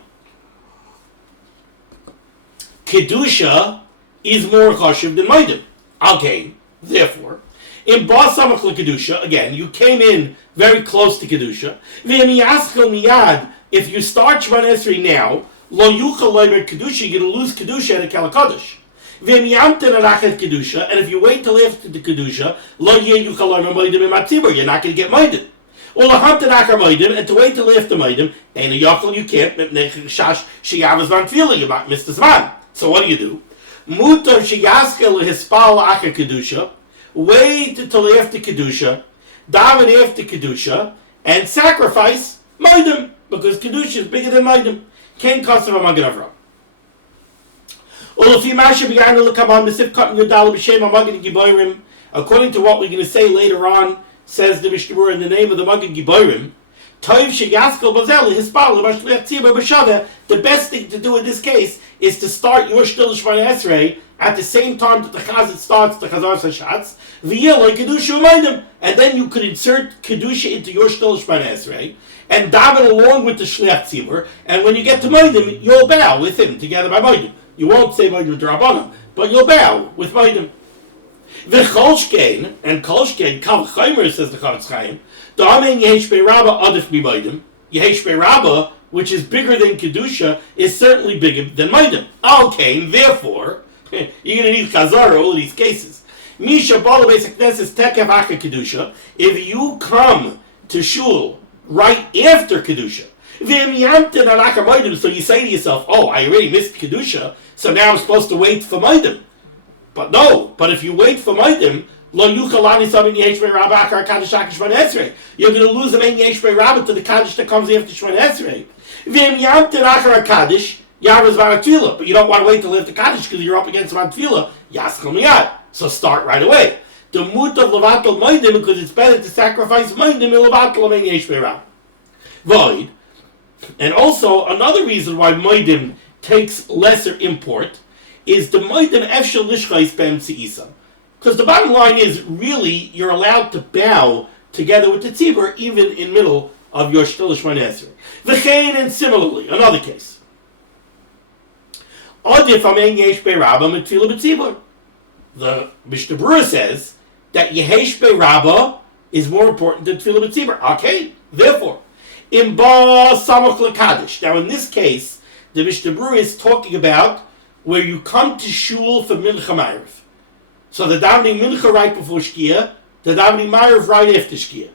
Kedusha is more chashuv than moedim. Okay, therefore, in ba samach lekedusha, again, you came in very close to kedusha. V'emiyaschel miyad, if you start Shemona Esrei now, lo yuchal loimer kedusha, you're going to lose kedusha at hakel hakadosh. V'emiyamten arachet kedusha, and if you wait till after the kedusha, lo yeh yuchal loimer moedim imatzibur, you're not going to get moedim. And to wait till after Maidim, and a Yochel you can't, you might miss the Siman. So what do? Mutar sheyaskel hispal acher kedusha, wait until after kedusha, daven after kedusha, and sacrifice Maidim, because kedusha is bigger than Maidim. Ken kasav amagid avram. According to what we're going to say later on, says the Mishnah Berurah in the name of the Maggid Giborim, the best thing to do in this case is to start your Shtil Shemona Esrei at the same time that the Chazit starts the Chazar Sashatz, and then you could insert Kedusha into your Shtil Shemona Esrei and daven along with the Shliach Tzibur, and when you get to Maidim, you'll bow with him together by Maidim. You won't say Maidim D'Rabbanan, but you'll bow with Maidim. The Kolshkein, and Kolshkein, Kal Chaimer, says the Chavetz Chaim, the Amen Yehesh Rabba Adif B'Maidim, Yehesh Rabba, which is bigger than Kedusha, is certainly bigger than Maidim. Okay, therefore, you're going to need Chazara all of these cases. Misha Bala Beis HaKnesses Tekev Acha Kedusha, if you come to Shul right after Kedusha, so you say to yourself, oh, I already missed Kedusha, so now I'm supposed to wait for Maidim. But no, but if you wait for Maidim, you're going to lose the main Yesh Rabba to the Kaddish that comes after Shemona Esrei. But you don't want to wait till after Kaddish because you're up against Van Tefillah. So start right away. The mut of Levatel Maidim, because it's better to sacrifice Maidim in Levatel main Yesh Rabba. Void. And also, another reason why Maidim takes lesser import is the Maidim Efshel Nishchais Bem Tziisa. Because the bottom line is, really, you're allowed to bow together with the tzibur, even in middle of your Shtil Shemona Esrei. V'chein, and similarly, another case. Adif Amen Yesh Rabba Mitfila B'tzibur. The Mishnah Berurah says that Yehesh Rabba is more important than Tefillah B'tzibur. Okay, therefore, in Ba Samach L'Kaddish. Now, in this case, the Mishnah Berurah is talking about where you come to shul for Mincha Ma'ariv. So the davening Mincha right before Shkia, the davening Ma'ariv right after Shkia.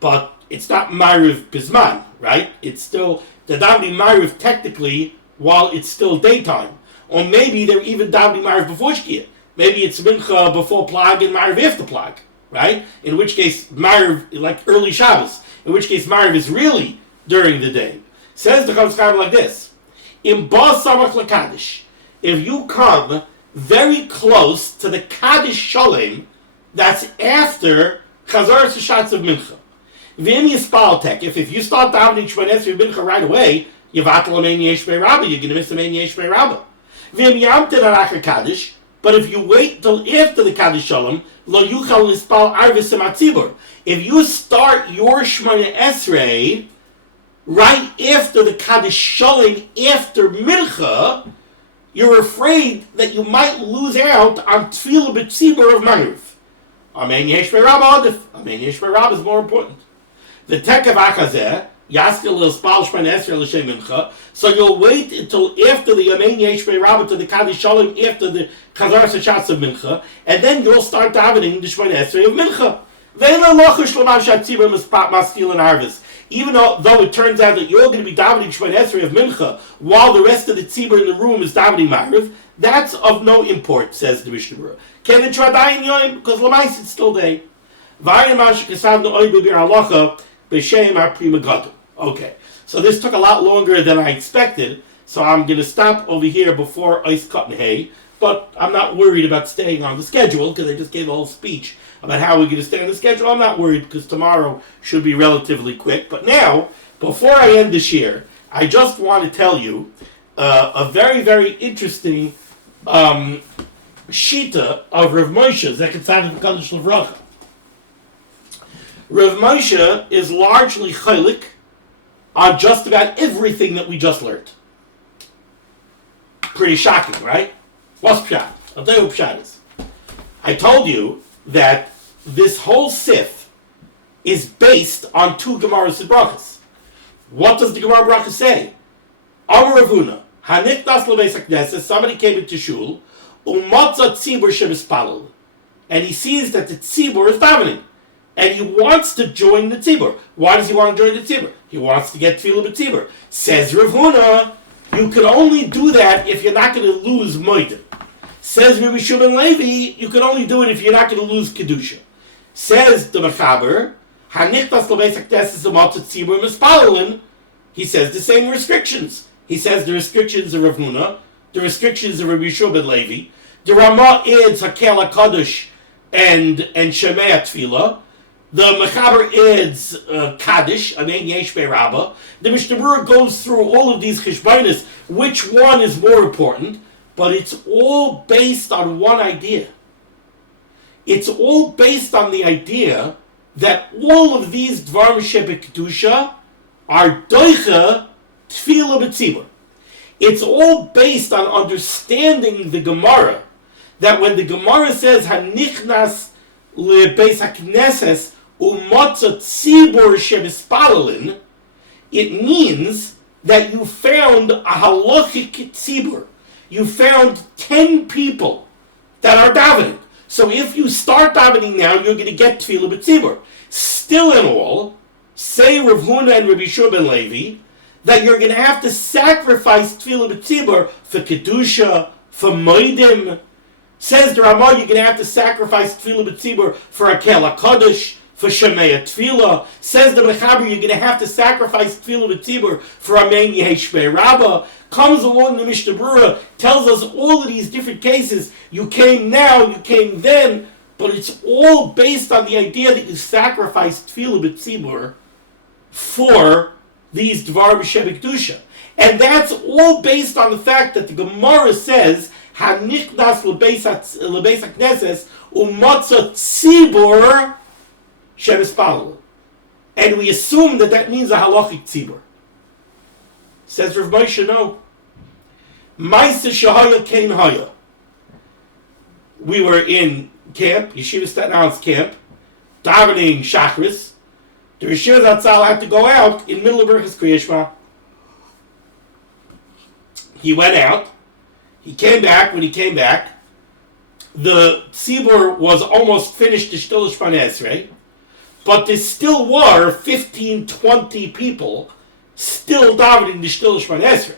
But it's not Ma'ariv Bizman, right? It's still the davening Ma'ariv technically while it's still daytime. Or maybe they're even davening Ma'ariv before Shkia. Maybe it's Mincha before Plag and Ma'ariv after Plag, right? In which case Ma'ariv, like early Shabbos, in which case Ma'ariv is really during the day. Says the Chavetz Chaim like this: in Ba Samach L'Kaddish, if you come very close to the Kaddish Shalem, that's after Chazar Sashatz of Mincha. V'im Yispaltek, if you start davening Shemona Esrei Mincha right away, Yevatel Amen Yesh Rabba, you're going to miss Amen Yesh Rabba. V'im Yamten Arach Kaddish, but if you wait till after the Kaddish Shalom, Lo Yuchal Yispal Arvis Sematzibur. If you start your Shemona Esrei right after the Kaddish Shalom, after Mincha, you're afraid that you might lose out on Tefillah B'tzibur of Ma'ariv. Amen Yesh Rabba Adif. Amen Yesh Rabba is more important. The Tekev Achazeh, So you'll wait until after the Yamein Yeshmei Rabbah to the Kaddish Shalom, after the Chazar Sashatz of Mincha, and then you'll start davening the Shemona Esrei of Mincha. Even though it turns out that you're going to be davening Shemona Esrei of Mincha while the rest of the tzibur in the room is davening Ma'ariv, that's of no import, says the Mishnah Berurah. Kevin Tradayin Yoim, because Lamais it's still day. Okay, so this took a lot longer than I expected, so I'm going to stop over here before Ice Cut and Hay, but I'm not worried about staying on the schedule, because I just gave a whole speech about how we're going to stay on the schedule. I'm not worried, because tomorrow should be relatively quick. But now, before I end this year, I just want to tell you a very, very interesting shita of Rav Moshe, Zechet Tzaddik V'Kadosh L'Vracha. Rav Moshe is largely chaylik on just about everything that we just learned. Pretty shocking, right? What's pshat? I'll tell you what pshat is. I told you that this whole sif is based on two Gemaras and brachas. What does the Gemara bracha say? Amar Rav Huna, Haniknas L'Beis HaKnesses, somebody came into shul, Umatza Tzibur Shemispalel, and he sees that the tzibur is davening. And he wants to join the tzibur. Why does he want to join the tzibur? He wants to get tefillah b'tzibur. Says Rav Huna, you can only do that if you're not going to lose moedim. Says Rabbi Shimon Levi, you can only do it if you're not going to lose kedusha. Says the Mechaber, Hanichtas l'beis haknesses u'matzah tzibur mispalelin. He says the same restrictions. He says the restrictions of Rav Huna, the restrictions of Rabbi Shimon Levi, the Ramah adds Hakel HaKadosh and Shemei Tefillah. The Mechaber adds Kaddish, Amen Yeshmei Rabbah. The Mishnah Berurah goes through all of these cheshbonos, which one is more important, but it's all based on one idea. It's all based on the idea that all of these Dvarim Shebekdusha are Doicha Tefillah B'tzibur. It's all based on understanding the Gemara, that when the Gemara says Hanichnas LeBeis HaKnesses Umatza Tzibur Shemispalelin, it means that you found a halachic tzibur. You found 10 people that are davening. So if you start davening now, you're going to get tefillah b'tzibur. Still in all, say Rav Huna and Rabbi Shua ben Levi, that you're going to have to sacrifice tefillah b'tzibur for kedusha, for moedim. Says the Ramah, you're going to have to sacrifice tefillah b'tzibur for Hakel HaKadosh, for Shemei Tefillah. Says the Mechaber, you're going to have to sacrifice tefillah b'tzibur for Amen Yeshmei Rabbah. Comes along the Mishnah Berurah, tells us all of these different cases. You came now, you came then, but it's all based on the idea that you sacrifice tefillah b'tzibur for these Dvarim Shebekdusha. And that's all based on the fact that the Gemara says, Hanichnas l'beis haknesses umatza tzibur shemispalel. And we assume that that means a halachic tzibur. Says Rav Moshe, no. Ma'aseh shehaya kein haya. We were in camp, Yeshiva Staten Island's camp, davening Shachris. The Rishir Zatzal had to go out in middle of Berachas Kriya Shema. He went out. He came back. When he came back, the tzibur was almost finished the Shtil Shemona Esrei, but there still were 15, 20 people still davening the Shtil Shemona Esrei.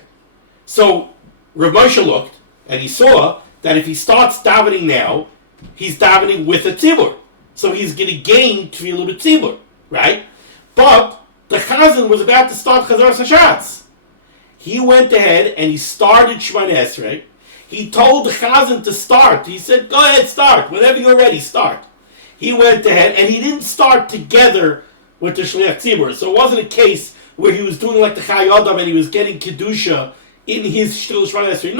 So Rav Moshe looked, and he saw that if he starts davening now, he's davening with a tzibur. So he's going to gain tefillah b'tzibur, right? But the chazan was about to start Chazar Sashatz. He went ahead and he started Shemona Esrei. He told the chazan to start. He said, go ahead, start. Whenever you're ready, start. He went ahead, and he didn't start together with the Shliach Tzibur. So it wasn't a case where he was doing like the Chai Adam and he was getting Kedusha in his Shtil Shemona Esrei.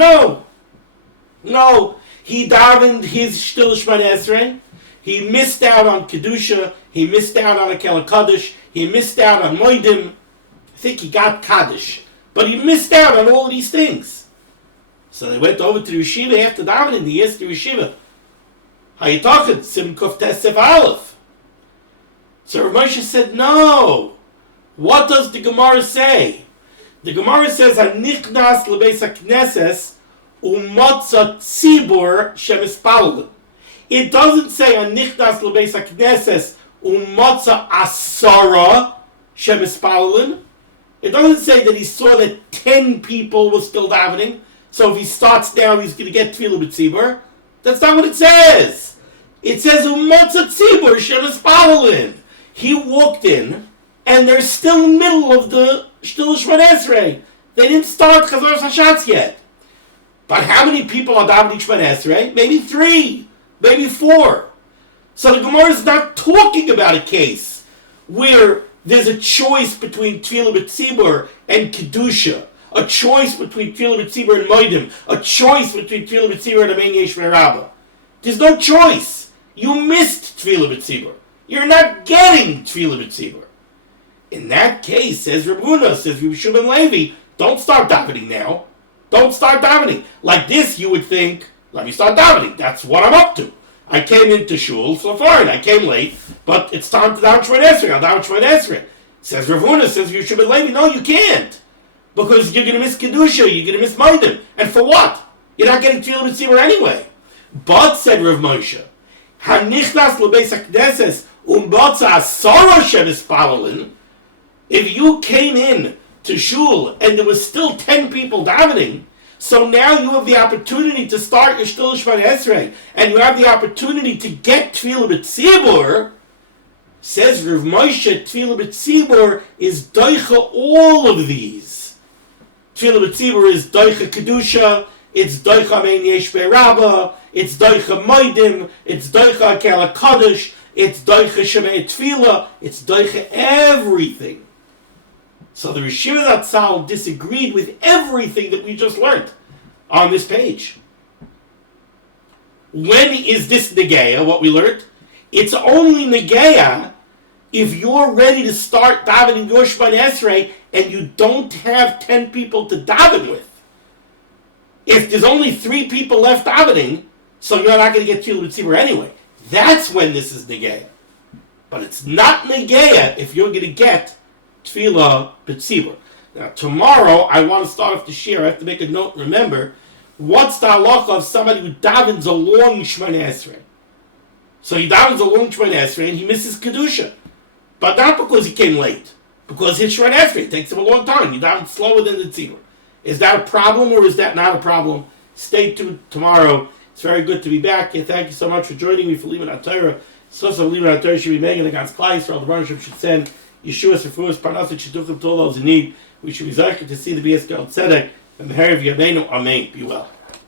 No. He davened his Shtil Shemona Esrei. He missed out on Kedusha. He missed out on Hakel HaKadosh. He missed out on Moedim. I think he got Kaddish. But he missed out on all of these things. So they went over to the yeshiva after davening. He asked the yeshiva, how you talking? Sim Kuf Tesef Aleph. So Rav Moshe said, no. What does the Gemara say? The Gemara says, "Hanichnas lebeis hakneses umotza tzibur shemispalel." It doesn't say "Hanichnas lebeis hakneses umotza asara shemispalel." It doesn't say that he saw that 10 people were still davening. So if he starts now, he's going to get tefillah b'tzibur. That's not what it says. It says umotza tzibur shemispalel. He walked in, and they're still in the middle of the Shtil Shemon Esrei. They didn't start Chazar Hashatz yet. But how many people are davening Shemon Esrei? Maybe 3, maybe 4. So the Gemara is not talking about a case where there's a choice between Tefillah B'tzibur and Kedusha, a choice between Tefillah B'tzibur and Moedim, a choice between Tefillah B'tzibur and Amen Yesh Merabah. There's no choice. You missed Tefillah B'tzibur. You're not getting Tefillah B'tzibur. In that case, says Rav Huna, says Rav Shimon Levi, don't start davening now. Don't start davening. Like this, you would think, let me start davening. That's what I'm up to. I came into shul, so fine, I came late, but it's time to daven Shemon Esrei. I'll daven Shemon Esrei. Says Rav Huna, says Rav Shimon Levi, no, you can't. Because you're going to miss Kedusha, you're going to miss Moedim. And for what? You're not getting Tefillah B'tzibur anyway. But, said Rav Moshe, Hanichnas lebeis hakneses umbotza asara shemispalelin. If you came in to shul and there was still 10 people davening, so now you have the opportunity to start your Shtil Shemon Esrei, and you have the opportunity to get Tefillah B'tzibur. Says Rav Moshe, Tefillah B'tzibur is doicha all of these. Tefillah B'tzibur is doicha Kedusha, it's doicha Amen Yesh Merabah, it's doicha Moedim, it's doicha Akel HaKadosh, it's doicha Shemei Tefillah, it's doicha everything. So the Rishiva Zatzal disagreed with everything that we just learned on this page. When is this Negeya, what we learned? It's only Negeya if you're ready to start davening your Shemon Esrei and you don't have 10 people to daven with. If there's only 3 people left davening, so you're not going to get Tefillah B'tzibur anyway. That's when this is Negeya. But it's not Negeya if you're going to get Tefillah B'tzibur. Now, tomorrow, I want to start off the shiur. I have to make a note and remember, what's the halacha of somebody who davens a long Shemon Esrei? So he davens a long Shemon Esrei and he misses Kedusha. But not because he came late. Because his Shemon Esrei takes him a long time. He davens slower than the Tzibur. Is that a problem or is that not a problem? Stay tuned tomorrow. It's very good to be back. And thank you so much for joining me for Liman HaTorah. So Liman HaTorah should be making against Klal Yisrael. The Baruch should send Yeshua Sefuas Parnasset Shidduchim to all those in need. We should be zeichet to see the BS Gal Tzedek and the Herav Yadeinu. Amen. Be well.